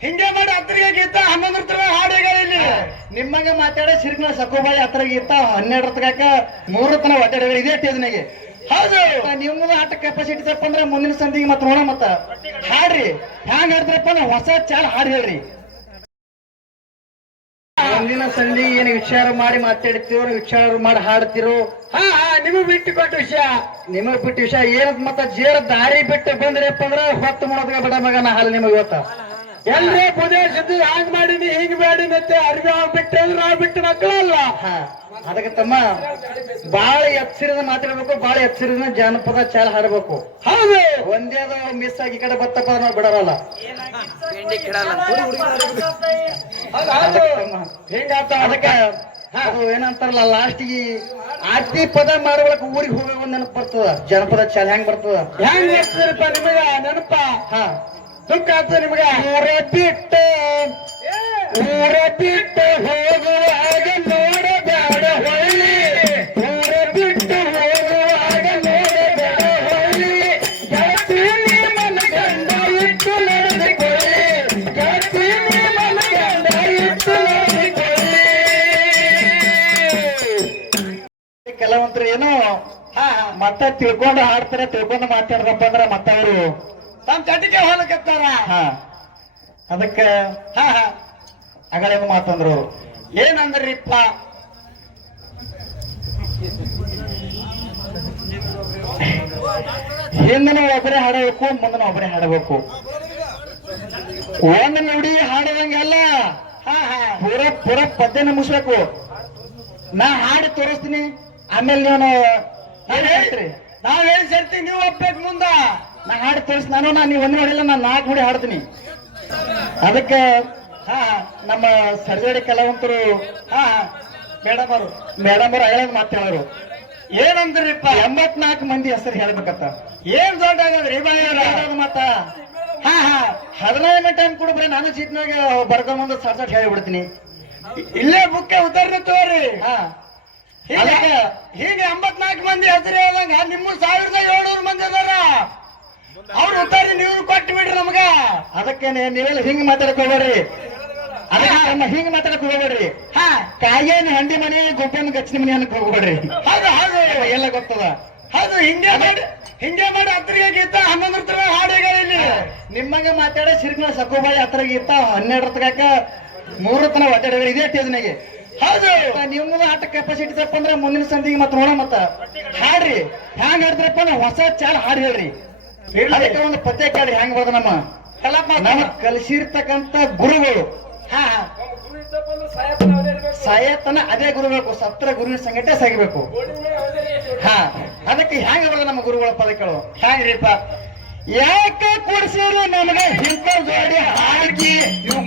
ಹಿಂಗೆ ಮಾಡಿ ಹತ್ತರಿಗೆ ಗೀತ 11 ತರ ಹಾಡಿಗ ಇಲ್ಲಿ ನಿಮ್ಮಂಗ ಮಾತಾಡ ಸಿರ್ಕನ ಸಕೋಬಾಯಿ ಹತ್ರ ಗೀತ 12 ತನಕ 3 ತನ ಒಡ್ಡಾಡಿದ್ರೆ ಇದೇ ಟೇಜ್ನಾಗೆ. ಹೌದು ನಿಮ್ಮದು ಆಟ ಕೆಪಾಸಿಟಿ ತಪ್ಪ ಅಂದ್ರೆ ಮುಂದಿನ ಸಂದಿಗೆ ಮತ್ತ ನೋಡ ಮತ್ತ ಹಾಡ್ರಿ ಹ್ಯಾಂಗ ಹಾಡ್ತಾರಪ್ಪ ಅಂದ್ರೆ ಹೊಸ ಚಾಲ್ ಹಾಡು ಹೇಳ್ರಿ. ಮುಂದಿನ ಸಂದಿಗೆ ಏನು ವಿಚಾರ ಮಾಡಿ ಮಾತಾಡ್ತಿರೋ ವಿಚಾರ ಮಾಡಿ ಹಾಡ್ತಿರೋ ನಿಮಗ್ ಬಿಟ್ಟು ಕೊಟ್ಟ ವಿಷಯ ನಿಮಗ್ ಬಿಟ್ಟು ವಿಷಯ ಏನಂತ ಮತ್ತ ಜೇರ ದಾರಿ ಬಿಟ್ಟು ಬಂದ್ರಪ್ಪ ಅಂದ್ರೆ ಹೊತ್ತು ಮಾಡೋದ್ಗ ಬಿಡ ಮಗನ ಹಾಲು ನಿಮಗೆ ಇವತ್ತ ಎಲ್ರೇ ಪೂಜೆ ಸುದ್ದಿ ಹಂಗ್ ಮಾಡಿನಿ ಹಿಂಗ್ ಮಾಡಿನಿ ಅಂತ ಅರ್ವಿ ಬಿಟ್ಟು ನಾವು ಬಿಟ್ಟು ಮಕ್ಕಳಲ್ಲ. ಅದಕ್ಕೆ ತಮ್ಮ ಬಾಳ ಎಚ್ಚರದ ಮಾತಾಡ್ಬೇಕು, ಬಾಳ ಎಚ್ಚರದ ಜಾನಪದ ಚಾಲ ಹಾಡಬೇಕು. ಹೌದು ಒಂದೇದ ಮಿಸ್ ಆಗಿ ಈ ಕಡೆ ಬತ್ತಪ್ಪ ನಾವು ಬಿಡರಲ್ಲ. ಹಿಂಗಾತ ಅದಕ್ಕೆ ಅದು ಏನಂತಾರಲ್ಲ ಲಾಸ್ಟಿಗೆ ಆರ್ತಿ ಪದ ಮಾಡುವಳಕ್ ಊರಿಗೆ ಹೋಗೋ ಒಂದ್ ನೆನಪು ಬರ್ತದ. ಜನಪದ ಚಾಲ ಹೆಂಗ್ ಬರ್ತದ ಹೆಂಗ್ ಇರ್ತೀರಪ್ಪ ನಿಮಗ ನೆನಪ ದುಃಖ ಆಗ್ತದೆ ನಿಮಗ. ಊರ ಬಿಟ್ಟು ಹೋಗುವಾಗ ನೋಡಬೇಡ ಹೊಳ್ಳಿ, ಊರ ಬಿಟ್ಟು ಹೋಗುವಾಗ ನೋಡಬೇಡ ಹೊಳ್ಳಿ, ಜಾತಿ ಮನ ಗಂಡ ಇಟ್ಟು ನಡೆದುಕೊಳ್ಳಿ, ಜಾತಿ ಮನ ಗಂಡ ಇಟ್ಟು ನಡೆದುಕೊಳ್ಳಿ. ಕೆಲವಂತರು ಏನೋ ಮತ್ತೆ ತಿಳ್ಕೊಂಡು ಹಾಡ್ತಾರೆ, ತಿಳ್ಕೊಂಡು ಮಾತಾಡ್ದಪ್ಪ ಅಂದ್ರೆ ಮತ್ತ ಅವರು ತಮ್ಮ ಚಟಿಕೆ ಹೊಲಕತ್ತಾರ. ಅದಕ್ಕೆ ಅಗಳೇನು ಮಾತಂದ್ರು ಅವರು ಏನಂದ್ರಿಪ್ಪ ಹಿಂದನ ಒಬ್ಬರೇ ಹಾಡಬೇಕು, ಮುಂದನ ಒಬ್ಬರೇ ಹಾಡಬೇಕು. ಒಂದು ನುಡಿ ಹಾಡದಂಗೆಲ್ಲ ಪೂರ ಪೂರ ಪದ್ಯನ ಮುಗಿಸ್ಬೇಕು. ನಾ ಹಾಡಿ ತೋರಿಸ್ತೀನಿ, ಆಮೇಲೆ ನೀವು ಹೇಳ್ತೀರಿ. ನಾವ್ ಹೇಳಿ ಸೇರ್ತೀವಿ, ನೀವು ಒಪ್ಬೇಕು ಮುಂದ. ನಾ ಹಾಡಿ ತೋರಿಸ್ ನಾನು ನೀವು ಒಂದು ನೋಡಿಲ್ಲ, ನಾನು 4 ನುಡಿ ಹಾಡ್ತೀನಿ. ಅದಕ್ಕೆ ನಮ್ಮ ಸರ್ಜರಿ ಕೆಲವಂತರು ಮೇಡಮ್ ಅವರು ಹೇಳೋದು ಮಾತು ಹೇಳೋರು ಏನಂದ್ರಿಪ್ಪ 84 ಮಂದಿ ಹೆಸರು ಹೇಳ್ಬೇಕತ್ತ. ಏನ್ ದೊಡ್ಡ ಆಗದ್ರಿ ಮತ್ತ 15 ಟೈಮ್ ಕೂಡ ಬರೀ ನಾನು ಚೀಟ್ನಾಗ ಬರ್ಕೊಂಬಂದು ಸಾಟ್ ಹೇಳಿಬಿಡ್ತೀನಿ. ಇಲ್ಲೇ ಬುಕ್ಕೆ ಉತ್ತರನ ತೋರಿ. ಅದಕ್ಕೆ ಹೀಗೆ 84 ಮಂದಿ ಹೆಸರು ಹೇಳಂಗ ನಿಮ್ಮ 1700 ಮಂದಿ ಅದಾರ. ಅವ್ರು ಉತ್ತಾರಿ ನೀವು ಕೊಟ್ಟು ಬಿಡ್ರಿ ನಮ್ಗ. ಅದಕ್ಕೆ ನೀವೆಲ್ಲ ಹಿಂಗ್ ಮಾತಾಡಕ್ ಹೋಗ್ಬೇಡ್ರಿ. ಅದಕ್ಕೆ ನಮ್ಮ ಹಿಂಗ್ ಮಾತಾಡಕ್ ಹೋಗ್ಬೇಡ್ರಿ. ಕಾಯೇನ್ ಹಂಡಿ ಮನೆ ಗೊಬ್ಬನ ಗಚ್ಚಿನ ಮನೆ ಅನ್ನಕ್ ಹೋಗ್ಬೇಡ್ರಿ. ಹೌದು ಹೌದು ಎಲ್ಲ ಗೊತ್ತದ. ಹೌದು ಹಿಂಗೆ ಮಾಡಿ ಹತ್ತರಿಗೆ ಗೀತ 11 ತರ ಹಾಡಿಗ ಇಲ್ಲಿ ನಿಮ್ಮಂಗ ಮಾತಾಡ ಸಿರ್ಕನ ಸಕೋಬಾಯಿ ಹತ್ರ ಗೀತ 12 ತನಕ 3 ತನ ಒಡ್ಡಾಡಿದ್ರೆ ಇದೇ ಟೇಜ್ನಾಗೆ. ಹೌದು ನಿಮ್ಮದು ಆಟ ಕೆಪಾಸಿಟಿ ತಪ್ಪ ಅಂದ್ರೆ ಮುಂದಿನ ಸಂದಿಗೆ ಮತ್ತ ನೋಡ ಮತ್ತ ಹಾಡ್ರಿ ಹ್ಯಾಂಗ ಹಾಡ್ತಾರಪ್ಪ ಅಂದ್ರೆ ಹೊಸ ಚಾಲ್ ಹಾಡು ಹೇಳ್ರಿ. ಅದಕ್ಕೆ ಒಂದು ಪದ್ಯ ಕೇಳ್ರಿ ಹೆಂಗ್ ಬರೋದು. ನಮ್ಮ ಕಲಿಸಿರ್ತಕ್ಕಂಥ ಗುರುಗಳು ಸಾಯತನ ಅದೇ ಗುರುಬೇಕು, ಸತ್ರ ಗುರುವಿನ ಸಂಗಟೆ ಸಾಗಬೇಕು. ಅದಕ್ಕೆ ಹೆಂಗ ಬರೋದು ನಮ್ಮ ಗುರುಗಳ ಪದಗಳು ಹ್ಯಾಂಗ್ರಿಪ್ಪ. ಯಾಕೆ ಕೊಡ್ಸಿರು ನಮಗೆ ಇಂಥ ಜೋಡಿ ಹಾಕಿ, ನೀವು